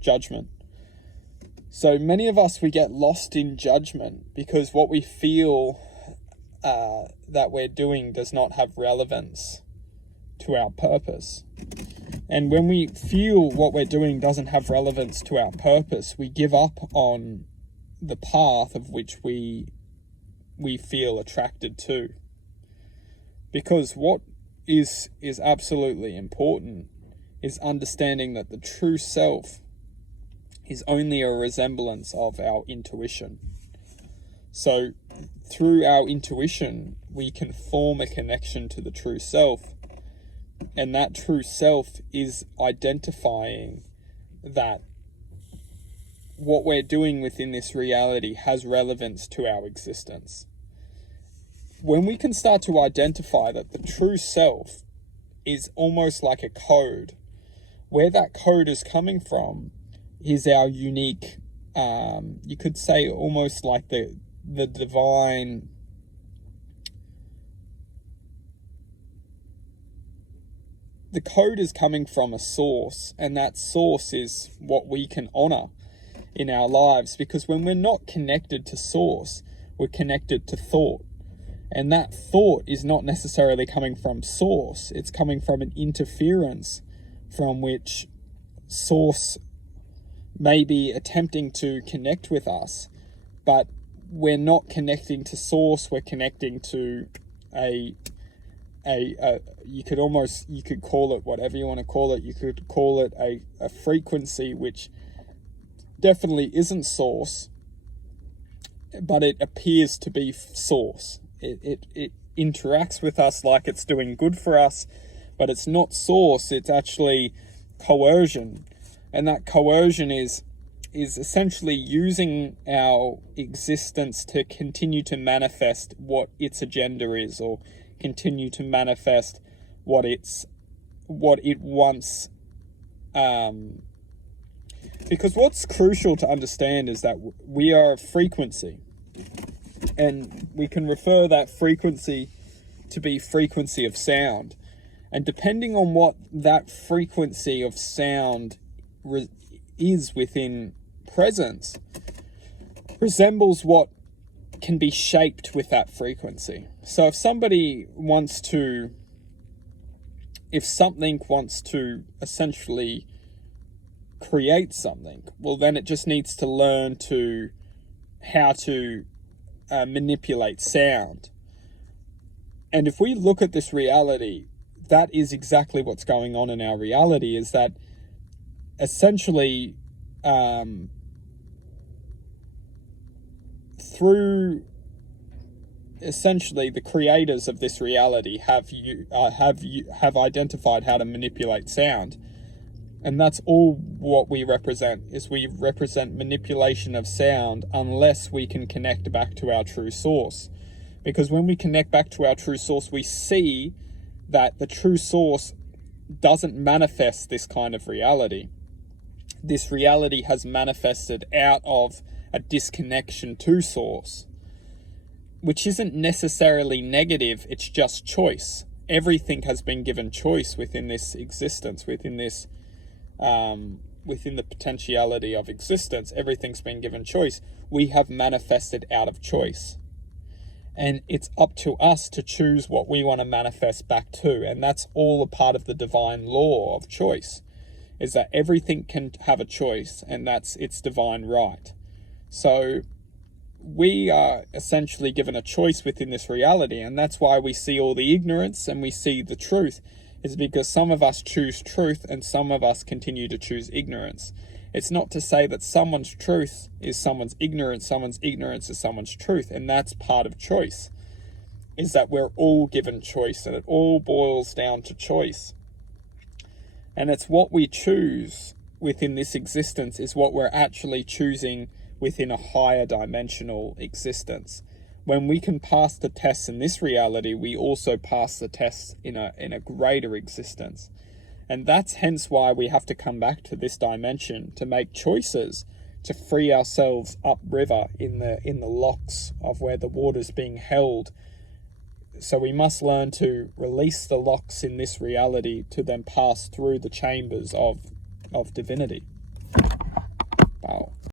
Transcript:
judgment. So many of us, we get lost in judgment because what we feel that we're doing does not have relevance to our purpose. And when we feel what we're doing doesn't have relevance to our purpose, we give up on the path of which we feel attracted to. Because what is absolutely important is understanding that the true self is only a resemblance of our intuition. So through our intuition, we can form a connection to the true self. And that true self is identifying that what we're doing within this reality has relevance to our existence. When we can start to identify that the true self is almost like a code, where that code is coming from is our unique, you could say almost like the divine, the code is coming from a source, and that source is what we can honor in our lives, because when we're not connected to source, we're connected to thought. And that thought is not necessarily coming from source, it's coming from an interference from which source may be attempting to connect with us, but we're not connecting to source, we're connecting to you could call it whatever you want to call it. You could call it a frequency which definitely isn't source, but it appears to be source. It interacts with us like it's doing good for us, but it's not source, it's actually coercion. And that coercion is essentially using our existence to continue to manifest what its agenda is, or continue to manifest what it wants. Because what's crucial to understand is that we are a frequency, and we can refer that frequency to be frequency of sound. And depending on what that frequency of sound is within presence, resembles what can be shaped with that frequency. So if something wants to essentially create something, well, then it just needs to learn how to manipulate sound. And if we look at this reality, that is exactly what's going on in our reality, is that essentially through essentially the creators of this reality have identified how to manipulate sound. And that's all what we represent, is we represent manipulation of sound, unless we can connect back to our true source. Because when we connect back to our true source, we see that the true source doesn't manifest this kind of reality. This reality has manifested out of a disconnection to source, which isn't necessarily negative, it's just choice. Everything has been given choice within this existence, within this within the potentiality of existence. Everything's been given choice. We have manifested out of choice. And it's up to us to choose what we want to manifest back to. And that's all a part of the divine law of choice, is that everything can have a choice, and that's its divine right. So we are essentially given a choice within this reality, and that's why we see all the ignorance and we see the truth, is because some of us choose truth and some of us continue to choose ignorance. It's not to say that someone's truth is someone's ignorance is someone's truth, and that's part of choice, is that we're all given choice, and it all boils down to choice. And it's what we choose within this existence is what we're actually choosing within a higher dimensional existence. When we can pass the tests in this reality, we also pass the tests in a greater existence. And that's hence why we have to come back to this dimension to make choices, to free ourselves upriver in the locks of where the water's being held. So we must learn to release the locks in this reality to then pass through the chambers of divinity.